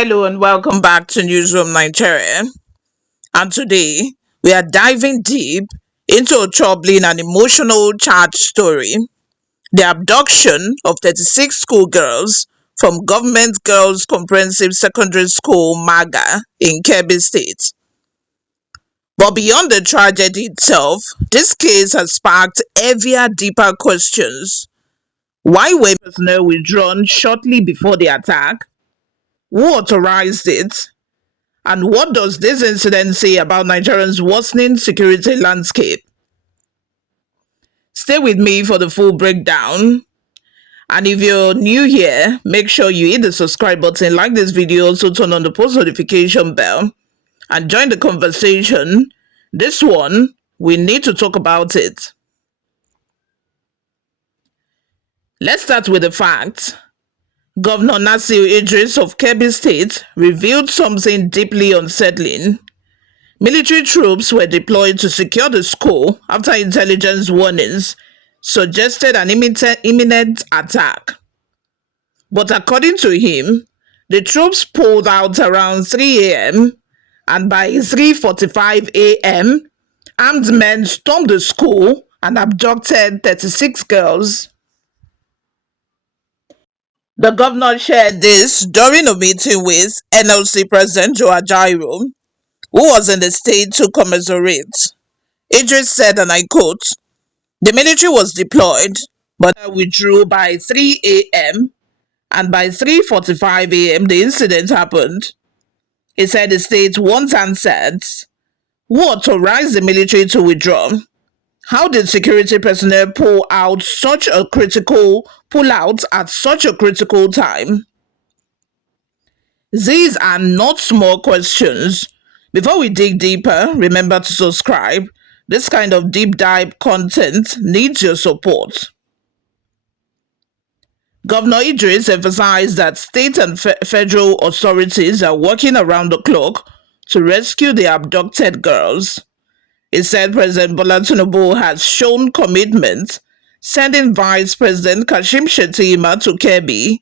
Hello and welcome back to Newsroom Nigeria. And today we are diving deep into a troubling and emotional charged story: the abduction of 36 schoolgirls from Government Girls Comprehensive Secondary School Maga in Kebbi State. But beyond the tragedy itself, this case has sparked heavier, deeper questions. Why were personnel withdrawn shortly before the attack? Who authorized it? And what does this incident say about Nigerians' worsening security landscape? Stay with me for the full breakdown. And if you're new here, make sure you hit the subscribe button, like this video, also turn on the post notification bell, and join the conversation. This one, we need to talk about it. Let's start with the facts. Governor Nasir Idris of Kebbi State revealed something deeply unsettling. Military troops were deployed to secure the school after intelligence warnings suggested an imminent attack. But according to him, the troops pulled out around 3 a.m. and by 3:45 a.m., armed men stormed the school and abducted 36 girls. The governor shared this during a meeting with NLC President Ajaero, who was in the state to commiserate. Idris said, and I quote, "The military was deployed, but withdrew by 3 a.m. and by 3:45 a.m. the incident happened." He said the state once answered, "Who authorized the military to withdraw? How did security personnel pull out at such a critical time?" These are not small questions. Before we dig deeper, remember to subscribe. This kind of deep dive content needs your support. Governor Idris emphasized that state and federal authorities are working around the clock to rescue the abducted girls. He said President Bola Tinubu has shown commitment, sending Vice President Kashim Shettima to Kebbi,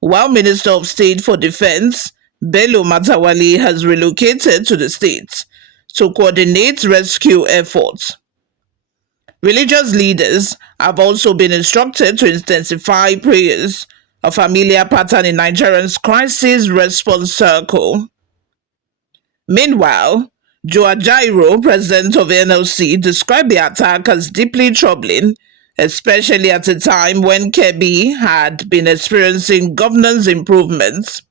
while Minister of State for Defense Bello Matawali has relocated to the state to coordinate rescue efforts. Religious leaders have also been instructed to intensify prayers, a familiar pattern in Nigerians' crisis response circle. Meanwhile, Ajaero, president of NLC, described the attack as deeply troubling, especially at a time when Kebbi had been experiencing governance improvements.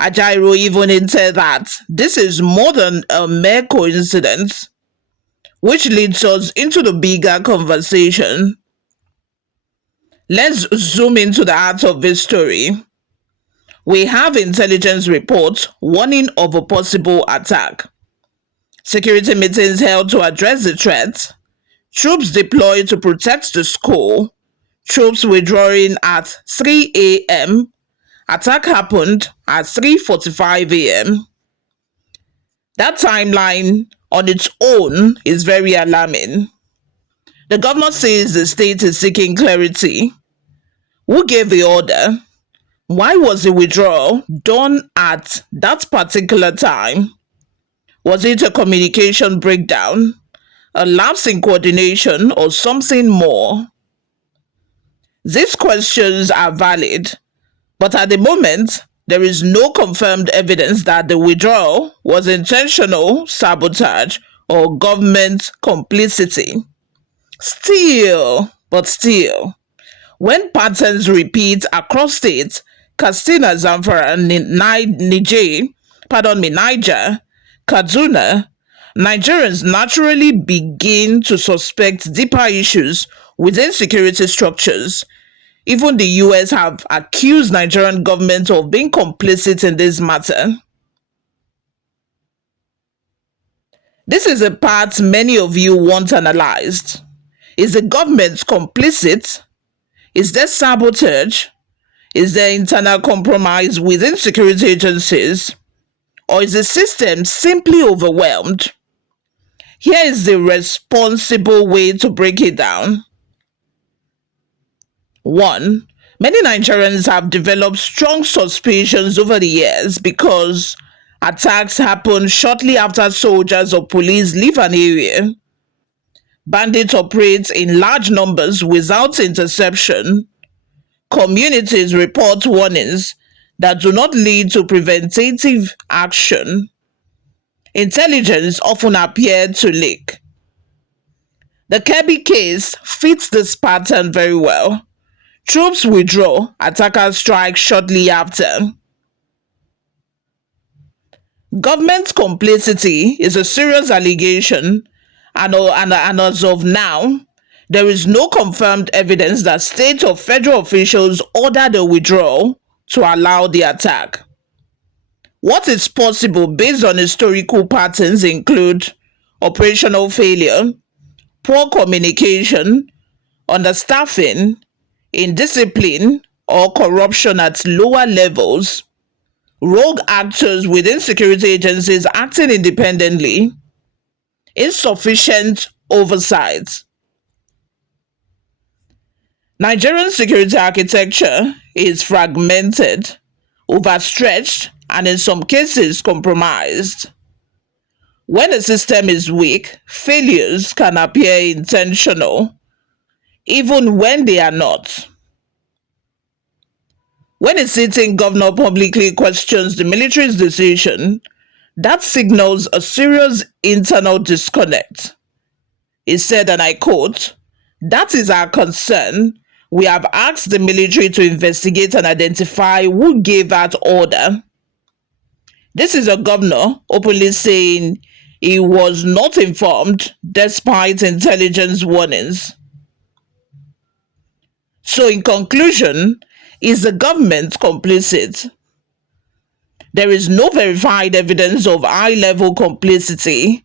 Ajaero even hinted that this is more than a mere coincidence, which leads us into the bigger conversation. Let's zoom into the heart of this story. We have intelligence reports warning of a possible attack. Security meetings held to address the threat. Troops deployed to protect the school. Troops withdrawing at 3 a.m. Attack happened at 3:45 a.m. That timeline on its own is very alarming. The governor says the state is seeking clarity. Who gave the order? Why was the withdrawal done at that particular time? Was it a communication breakdown, a lapse in coordination, or something more? These questions are valid, but at the moment, there is no confirmed evidence that the withdrawal was intentional sabotage or government complicity. Still, when patterns repeat across states, Katsina, Zamfara, Niger, Kaduna, Nigerians naturally begin to suspect deeper issues within security structures. Even the US have accused Nigerian government of being complicit in this matter. This is a part many of you want analyzed. Is the government complicit? Is there sabotage? Is there internal compromise within security agencies? Or is the system simply overwhelmed? Here is the responsible way to break it down. 1. Many Nigerians have developed strong suspicions over the years because attacks happen shortly after soldiers or police leave an area. Bandits operate in large numbers without interception. Communities report warnings that do not lead to preventative action. Intelligence often appeared to leak. The Kebbi case fits this pattern very well. Troops withdraw, attackers strike shortly after. Government complicity is a serious allegation, and as of now, there is no confirmed evidence that state or federal officials ordered a withdrawal to allow the attack. What is possible based on historical patterns include operational failure, poor communication, understaffing, indiscipline, or corruption at lower levels, rogue actors within security agencies acting independently, insufficient oversight. Nigerian security architecture is fragmented, overstretched, and in some cases compromised. When a system is weak, failures can appear intentional, even when they are not. When a sitting governor publicly questions the military's decision, that signals a serious internal disconnect. He said, and I quote, "That is our concern. We have asked the military to investigate and identify who gave that order." This is a governor openly saying he was not informed despite intelligence warnings. So, in conclusion, is the government complicit? There is no verified evidence of high-level complicity,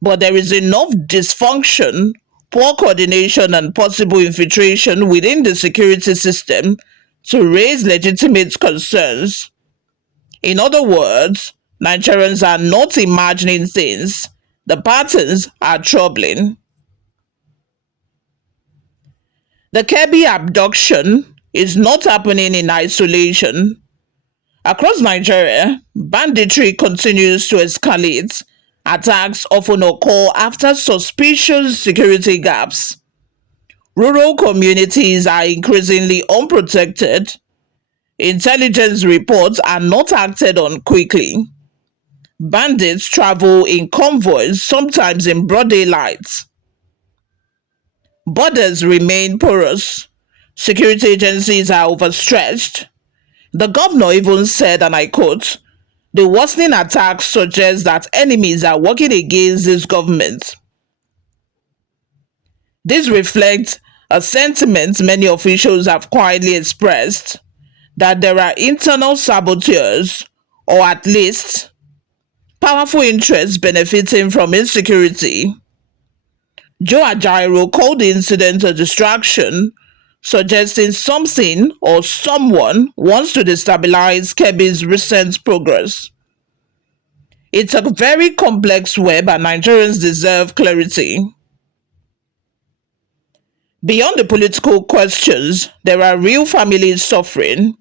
but there is enough dysfunction, poor coordination, and possible infiltration within the security system to raise legitimate concerns. In other words, Nigerians are not imagining things. The patterns are troubling. The Kebbi abduction is not happening in isolation. Across Nigeria, banditry continues to escalate. Attacks often occur after suspicious security gaps. Rural communities are increasingly unprotected. Intelligence reports are not acted on quickly. Bandits travel in convoys, sometimes in broad daylight. Borders remain porous. Security agencies are overstretched. The governor even said, and I quote, "The worsening attacks suggest that enemies are working against this government." This reflects a sentiment many officials have quietly expressed, that there are internal saboteurs, or at least powerful interests benefiting from insecurity. Ajaero called the incident a distraction, suggesting something or someone wants to destabilize Kebbi's recent progress. It's a very complex web, and Nigerians deserve clarity. Beyond the political questions, there are real families suffering.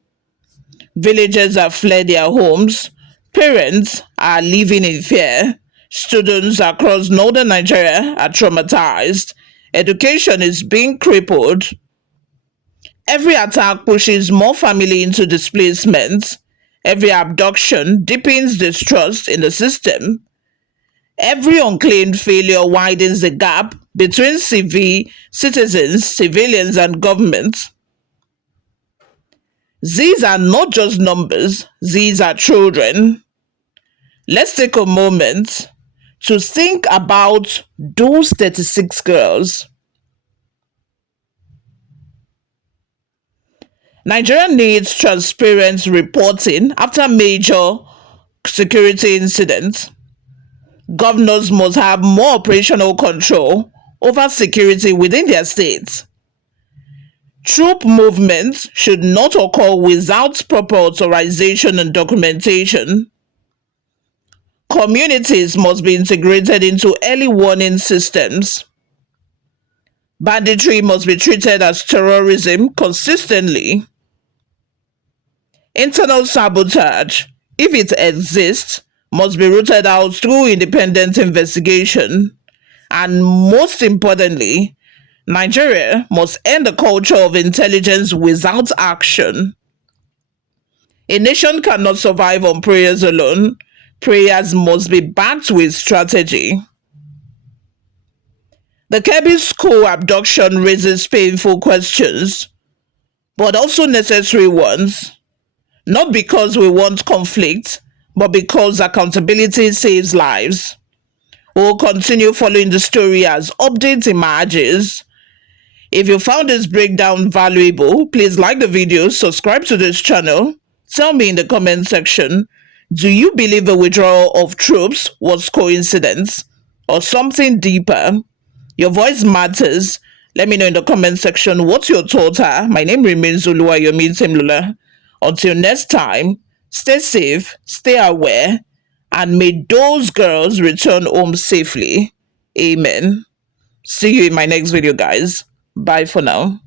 Villagers have fled their homes. Parents are living in fear. Students across northern Nigeria are traumatized. Education is being crippled. Every attack pushes more family into displacement. Every abduction deepens distrust in the system. Every unclaimed failure widens the gap between civilians, and government. These are not just numbers, these are children. Let's take a moment to think about those 36 girls. Nigeria needs transparent reporting after major security incidents. Governors must have more operational control over security within their states. Troop movements should not occur without proper authorization and documentation. Communities must be integrated into early warning systems. Banditry must be treated as terrorism consistently. Internal sabotage, if it exists, must be rooted out through independent investigation. And most importantly, Nigeria must end the culture of intelligence without action. A nation cannot survive on prayers alone. Prayers must be backed with strategy. The Kebbi school abduction raises painful questions, but also necessary ones. Not because we want conflict, but because accountability saves lives. We'll continue following the story as updates emerges. If you found this breakdown valuable, please like the video, subscribe to this channel. Tell me in the comment section, do you believe the withdrawal of troops was coincidence or something deeper? Your voice matters. Let me know in the comment section what your thoughts are. My name remains Oluwayomi Temlola. Until next time, stay safe, stay aware, and may those girls return home safely. Amen. See you in my next video, guys. Bye for now.